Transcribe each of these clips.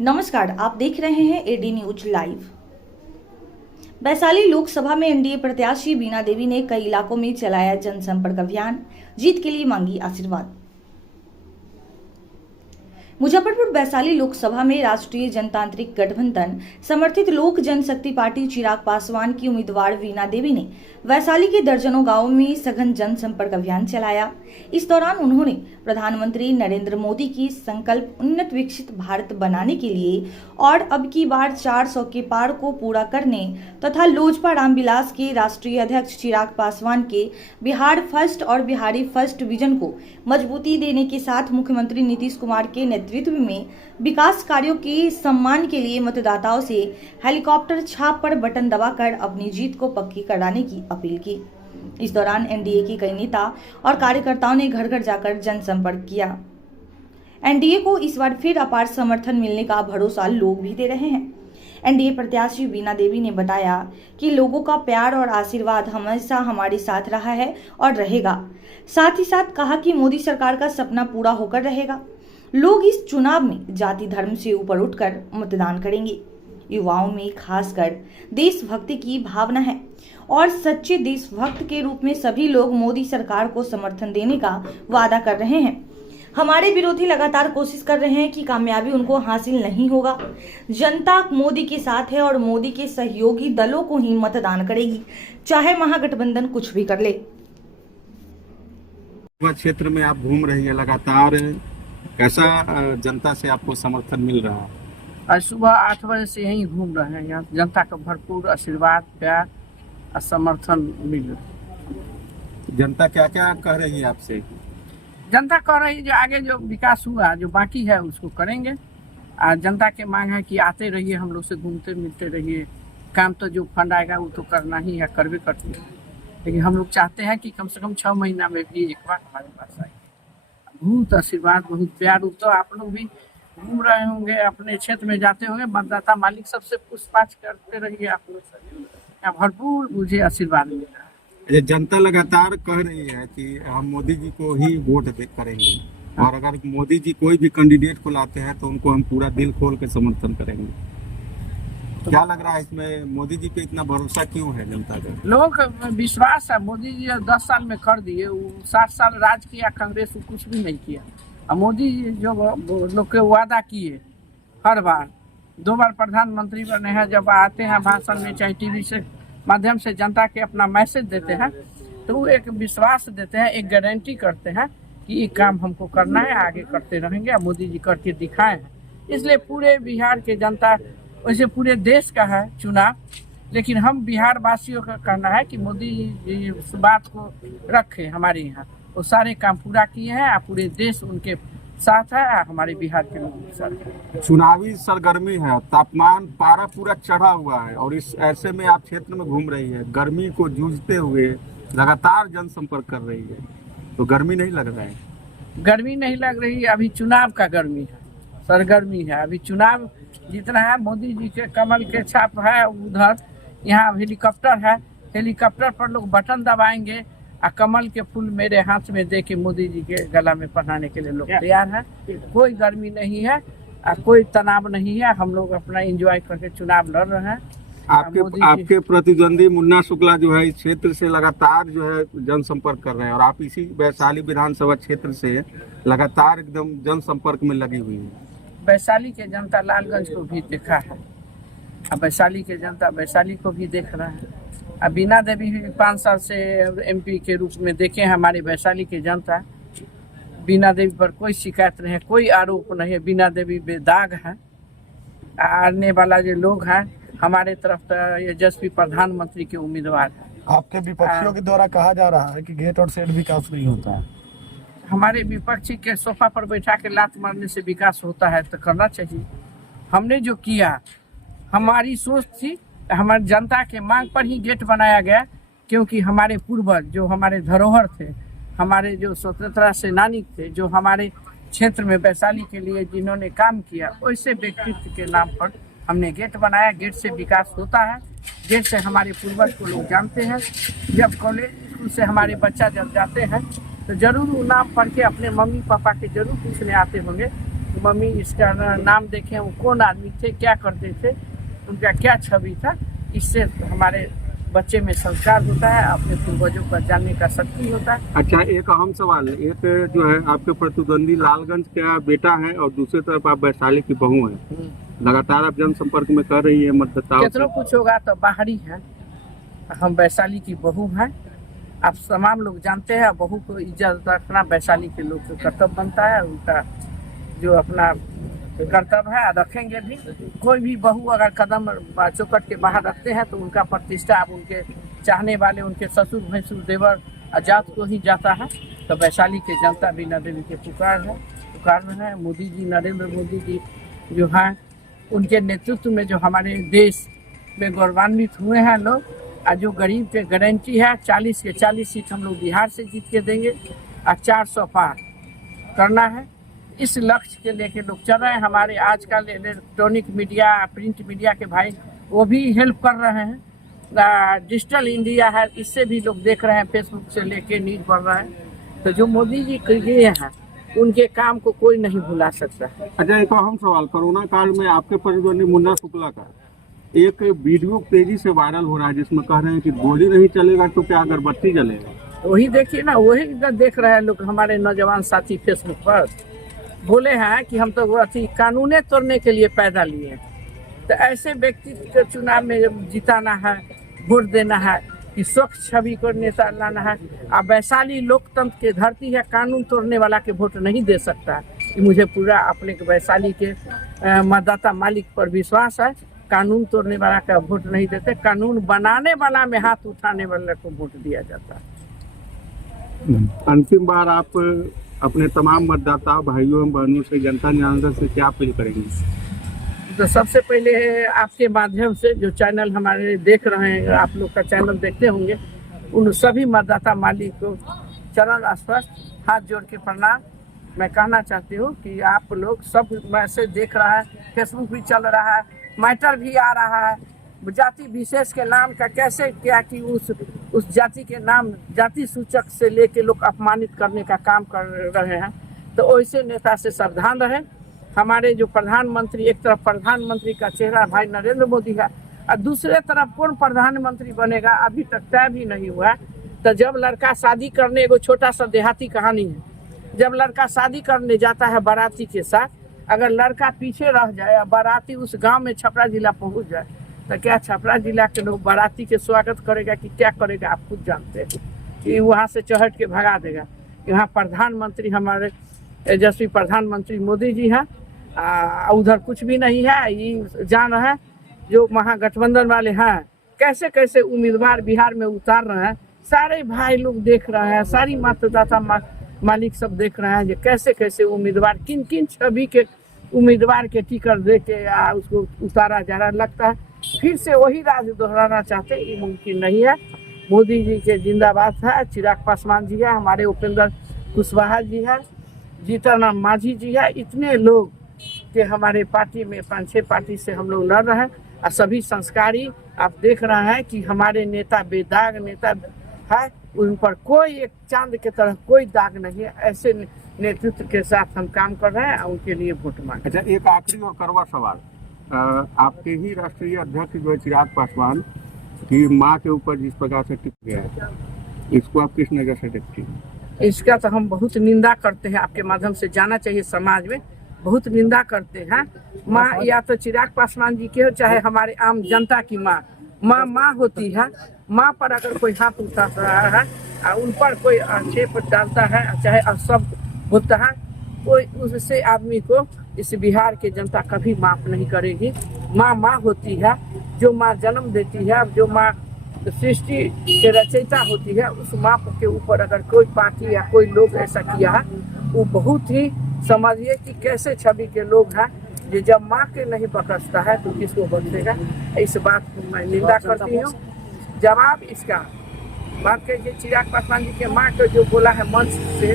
नमस्कार, आप देख रहे हैं AD news live. Vaishali Lok Sabha NDA प्रत्याशी बीना देवी ने कई इलाकों में चलाया जनसंपर्क अभियान, जीत के लिए मांगी आशीर्वाद। मुजफ्फरपुर वैशाली लोकसभा में राष्ट्रीय जनतांत्रिक गठबंधन समर्थित लोक जनशक्ति पार्टी चिराग पासवान की उम्मीदवार बीना देवी ने वैशाली के दर्जनों गांवों में सघन जनसंपर्क अभियान चलाया। इस दौरान उन्होंने प्रधानमंत्री नरेंद्र मोदी की संकल्प उन्नत विकसित भारत बनाने के लिए और अब की बार 400 के पार को पूरा करने तथा लोजपा रामविलास के राष्ट्रीय अध्यक्ष चिराग पासवान के बिहार फर्स्ट और बिहारी फर्स्ट विजन को मजबूती देने के साथ मुख्यमंत्री नीतीश कुमार के नेतृत्व में विकास कार्यों के सम्मान के लिए मतदाताओं से हेलीकॉप्टर छाप पर बटन दबाकर अपनी जीत को पक्की कराने की अपील की। इस दौरान एनडीए के कई नेता और कार्यकर्ताओं ने घर घर जाकर जनसंपर्क किया। एनडीए को इस बार फिर अपार समर्थन मिलने का भरोसा लोग भी दे रहे हैं। एनडीए प्रत्याशी बीना देवी ने बताया कि लोगों का प्यार और आशीर्वाद हमेशा हमारे साथ रहा है और रहेगा। साथ ही साथ कहा कि मोदी सरकार का सपना पूरा होकर रहेगा। लोग इस चुनाव में जाति धर्म से ऊपर उठकर मतदान करेंगे। युवाओं में खासकर देशभक्ति की भावना है और सच्चे देशभक्त के रूप में सभी लोग मोदी सरकार को समर्थन देने का वादा कर रहे हैं। हमारे विरोधी लगातार कोशिश कर रहे हैं कि कामयाबी उनको हासिल नहीं होगा। जनता मोदी के साथ है और मोदी के सहयोगी दलों को ही मतदान करेगी, चाहे महागठबंधन कुछ भी कर ले। क्षेत्र में आप घूम रही है लगातार, कैसा जनता से आपको समर्थन मिल रहा है? आज सुबह 8 बजे से यहीं घूम रहे हैं। यहाँ जनता का भरपूर आशीर्वाद, प्यार और समर्थन मिल रहा है। जनता क्या क्या कह रही है आपसे? जनता कह रही है जो आगे जो विकास हुआ जो बाकी है उसको करेंगे। और जनता की मांग है कि आते रहिए, हम लोग से घूमते मिलते रहिए। काम तो जो फंड आएगा वो तो करना ही है, कर भी करते हैं, लेकिन हम लोग चाहते हैं कि कम से कम 6 महीना में भी एक बार हमारे पास आए। बहुत आशीर्वाद, बहुत प्यार। तो आप लोग भी घूम रहे होंगे, अपने क्षेत्र में जाते होंगे, मतदाता मालिक सबसे पूछताछ करते रहिए। आप लोग यहाँ भरपूर मुझे आशीर्वाद मिल रहा है। जनता लगातार कह रही है कि हम मोदी जी को ही वोट करेंगे और अगर मोदी जी कोई भी कैंडिडेट को लाते हैं तो उनको हम पूरा दिल खोल के समर्थन करेंगे। तो क्या लग रहा है इसमें मोदी जी पे इतना भरोसा क्यों है जनता का? लोग विश्वास है। मोदी जी 10 साल में कर दिए, 60 साल राज किया कांग्रेस, कुछ भी नहीं किया। और मोदी जी जो लोग के वादा किए, हर बार 2 बार प्रधानमंत्री बने हैं, जब आते हैं भाषण में चाहे टीवी से माध्यम से जनता के अपना मैसेज देते हैं तो वो एक विश्वास देते हैं, एक गारंटी करते हैं कि ये काम हमको करना है, आगे करते रहेंगे। और मोदी जी करके दिखाए हैं। इसलिए पूरे बिहार के जनता, वैसे पूरे देश का है चुनाव, लेकिन हम बिहार वासियों का कहना है कि मोदी जी उस बात को रखे। हमारे यहाँ वो सारे काम पूरा किए हैं और पूरे देश उनके साथ है, हमारे बिहार के लोगों के साथ। चुनावी सरगर्मी है, तापमान पारा पूरा चढ़ा हुआ है और इस ऐसे में आप क्षेत्र में घूम रही है, गर्मी को जूझते हुए लगातार जनसंपर्क कर रही है, तो गर्मी नहीं लग रहा है? गर्मी नहीं लग रही, अभी चुनाव का गर्मी है, सरगर्मी है। अभी चुनाव जितना है, मोदी जी के कमल के छाप है उधर, यहाँ हेलीकॉप्टर है, हेलीकॉप्टर पर लोग बटन दबाएंगे और कमल के फूल मेरे हाथ में दे के मोदी जी के गला में पहनाने के लिए लोग तैयार है। कोई गर्मी नहीं है और कोई तनाव नहीं है। हम लोग अपना एंजॉय करके चुनाव लड़ रहे हैं। आपके प्रतिद्वंदी मुन्ना शुक्ला जो है इस क्षेत्र से लगातार जो है जनसंपर्क कर रहे हैं और आप इसी वैशाली विधानसभा क्षेत्र से लगातार एकदम जनसंपर्क में लगी हुई है। वैशाली के जनता लालगंज को भी देखा है, अब वैशाली के जनता वैशाली को भी देख रहा है। अब बीना देवी भी 5 साल से एमपी के रूप में देखे हैं हमारी वैशाली के जनता। बीना देवी पर कोई शिकायत नहीं है, कोई आरोप नहीं है। बीना देवी बेदाग है। आने वाला जो लोग हैं हमारे तरफ तो यशस्वी प्रधानमंत्री के उम्मीदवार है। आपके विपक्षियों के द्वारा कहा जा रहा है कि गेट और सेट विकास नहीं होता है। हमारे विपक्षी के सोफा पर बैठा के लात मारने से विकास होता है तो करना चाहिए। हमने जो किया, हमारी सोच थी, हमारी जनता के मांग पर ही गेट बनाया गया, क्योंकि हमारे पूर्वज जो हमारे धरोहर थे, हमारे जो स्वतंत्रता सेनानी थे, जो हमारे क्षेत्र में वैशाली के लिए जिन्होंने काम किया, वैसे व्यक्तित्व के नाम पर हमने गेट बनाया। गेट से विकास होता है, गेट से हमारे पूर्वज को लोग जानते हैं। जब कॉलेज स्कूल से हमारे बच्चा जब जाते हैं तो जरूर वो नाम पढ़ के अपने मम्मी पापा के जरूर पूछने आते होंगे मम्मी इसका नाम देखें, वो कौन आदमी थे, क्या करते थे, उनका क्या छवि था। इससे हमारे बच्चे में संस्कार होता है, अपने पूर्वजों का जानने का शक्ति होता है। अच्छा, एक अहम सवाल, एक जो है आपके प्रतिद्वंदी लालगंज का बेटा है और दूसरी तरफ आप वैशाली की बहू हैं, लगातार आप जनसंपर्क में कर रही है मतदाताओं कितना कुछ होगा तो बाहरी है, हम वैशाली की बहू हैं। आप तमाम लोग जानते हैं, बहू को इज्जत रखना वैशाली के लोग का कर्तव्य बनता है। उनका जो अपना कर्तव्य है रखेंगे भी। कोई भी बहू अगर कदम चौखट के बाहर रखते हैं तो उनका प्रतिष्ठा अब उनके चाहने वाले, उनके ससुर भैंसुर देवर आजाद को ही जाता है। तो वैशाली के जनता बीना देवी के पुकार रहे हैं। मोदी जी, नरेंद्र मोदी जी जो हैं, उनके नेतृत्व में जो हमारे देश में गौरवान्वित हुए हैं लोग, और जो गरीब के गारंटी है 40 के 40 सीट हम लोग बिहार से जीत के देंगे और 400 पार करना है। इस लक्ष्य के लेके लोग चल रहे हैं। हमारे आजकल इलेक्ट्रॉनिक मीडिया, प्रिंट मीडिया के भाई वो भी हेल्प कर रहे हैं। डिजिटल इंडिया है, इससे भी लोग देख रहे हैं, फेसबुक से लेके न्यूज पढ़ रहे हैं। तो जो मोदी जी किए हैं उनके काम को कोई नहीं भुला सकता। अच्छा, एक अहम सवाल, कोरोना काल में आपके प्रतिद्वंदी मुन्ना शुक्ला का एक वीडियो तेजी से वायरल हो रहा है जिसमें कह रहे हैं कि गोली नहीं चलेगा तो क्या अगरबत्ती जलेगा। वही देखिए ना, वही देख रहे हैं लोग। हमारे नौजवान साथी फेसबुक पर बोले हैं कि हम तो अथी कानूने तोड़ने के लिए पैदा लिए। तो ऐसे व्यक्ति को चुनाव में जिताना है, वोट देना है, कि स्वच्छ छवि को नेता लाना है। अब वैशाली लोकतंत्र की धरती है, कानून तोड़ने वाला के वोट नहीं दे सकता है। कि मुझे पूरा अपने वैशाली के मतदाता मालिक पर विश्वास है। कानून तोड़ने वाला का वोट नहीं देते, कानून बनाने वाला में हाथ उठाने वाले को वोट दिया जाता है। अंतिम बार आप अपने तमाम मतदाताओं, भाइयों एवं बहनों से, जनता जनार्दन से क्या अपील करेंगे? तो सबसे पहले आपके माध्यम से जो चैनल हमारे देख रहे हैं, आप लोग का चैनल देखते होंगे, उन सभी मतदाता मालिक को चरण स्पर्श हाथ जोड़ के प्रणाम मैं कहना चाहती हूँ कि आप लोग सब मैसेज देख रहा है, फेसबुक भी चल रहा है, मैटर भी आ रहा है। जाति विशेष के नाम का कैसे क्या कि उस जाति के नाम जाति सूचक से लेके लोग अपमानित करने का काम कर रहे हैं। तो वैसे नेता से सावधान रहे। हमारे जो प्रधानमंत्री, एक तरफ प्रधानमंत्री का चेहरा भाई नरेंद्र मोदी है और दूसरे तरफ कौन प्रधानमंत्री बनेगा अभी तक तय भी नहीं हुआ। तो जब लड़का शादी करने, एगो छोटा सा देहाती कहानी है, जब लड़का शादी करने जाता है बाराती के साथ, अगर लड़का पीछे रह जाए और बाराती उस गांव में छपरा जिला पहुंच जाए तो क्या छपरा जिला के लोग बाराती के स्वागत करेगा कि क्या करेगा? आप खुद जानते हैं कि वहां से चहट के भगा देगा। यहाँ प्रधानमंत्री हमारे यशस्वी प्रधानमंत्री मोदी जी हैं, उधर कुछ भी नहीं है। ये जान रहे हैं जो महागठबंधन वाले हैं कैसे कैसे उम्मीदवार बिहार में उतार रहे हैं। सारे भाई लोग देख रहे हैं, सारी मतदाता मालिक सब देख रहे हैं कि कैसे कैसे उम्मीदवार किन किन छवि के उम्मीदवार के टिकट दे के उसको उतारा जा रहा। लगता है फिर से वही राज दोहराना चाहते, ये मुमकिन नहीं है। मोदी जी के जिंदाबाद है, चिराग पासवान जी है, हमारे उपेंद्र कुशवाहा जी है, जीतन राम मांझी जी है। इतने लोग के हमारे पार्टी में 5-6 पार्टी से हम लोग लड़ रहे हैं और सभी संस्कारी आप देख रहे हैं कि हमारे नेता बेदाग नेता है, उन पर कोई एक चांद के तरह कोई दाग नहीं है। ऐसे नेतृत्व के साथ हम काम कर रहे हैं और उनके लिए वोट मांगे। अच्छा, एक आखिरी और कड़वा सवाल, आपके ही राष्ट्रीय अध्यक्ष जो है चिराग पासवान की मां के ऊपर जिस प्रकार से टिप गया है, इसको आप किस नजर से देखती हैं? इसका तो हम बहुत निंदा करते हैं, आपके माध्यम से जाना चाहिए, समाज में बहुत निंदा करते हैं। माँ या तो चिराग पासवान जी के हो चाहे हमारे आम जनता की माँ होती है। माँ पर अगर कोई हाथ उठा रहा है और उन पर कोई आक्षेप डालता है चाहे अशब्द बोलता है, कोई उससे आदमी को इस बिहार के जनता कभी माफ नहीं करेगी। माँ होती है, जो माँ जन्म देती है, जो माँ सृष्टि के रचयिता होती है, उस माँ के ऊपर अगर कोई पार्टी या कोई लोग ऐसा किया है, वो बहुत ही समझिए कि कैसे छवि के लोग हैं। ये जब माँ के नहीं बख्शता है तो किसको बख्शेगा? इस बात को मैं निंदा करती हूँ। जवाब इसका बात करिए चिराग पासवान जी के माँ को जो बोला है मंच से,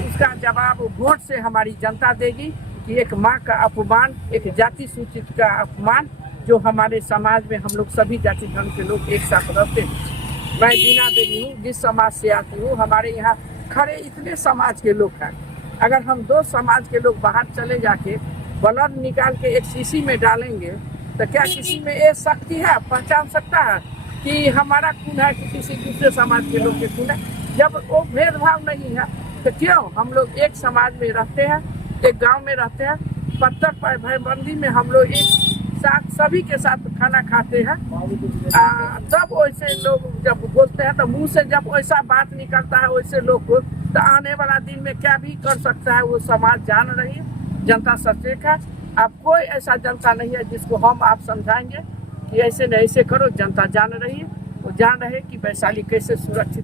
उसका जवाब वोट से हमारी जनता देगी कि एक माँ का अपमान, एक जाति सूचित का अपमान जो हमारे समाज में हम लोग सभी जाति धर्म के लोग एक साथ रहते हैं। मैं बीना देवी हूँ, जिस समाज से आती हूँ, हमारे यहाँ खड़े इतने समाज के लोग हैं। अगर हम 2 समाज के लोग बाहर चले जाके ब्लड निकाल के एक शीशी में डालेंगे तो क्या किसी में ये शक्ति है, पहचान सकता है कि हमारा खून है कि किसी दूसरे समाज के लोग के खून है? जब वो भेदभाव नहीं है तो क्यों हम लोग एक समाज में रहते हैं, एक गांव में रहते हैं, पत्थर पर भयबंदी में हम लोग एक साथ सभी के साथ खाना खाते हैं। तब वैसे लोग जब बोलते हैं तो मुंह से जब वैसा बात निकलता है वैसे लोग को, तो आने वाला दिन में क्या भी कर सकता है वो समाज जान रही है, जनता सचेत है। अब कोई ऐसा जनता नहीं है जिसको हम आप समझाएंगे कि ऐसे नहीं ऐसे करो, जनता जान रही है, वो जान रहे कि वैशाली कैसे सुरक्षित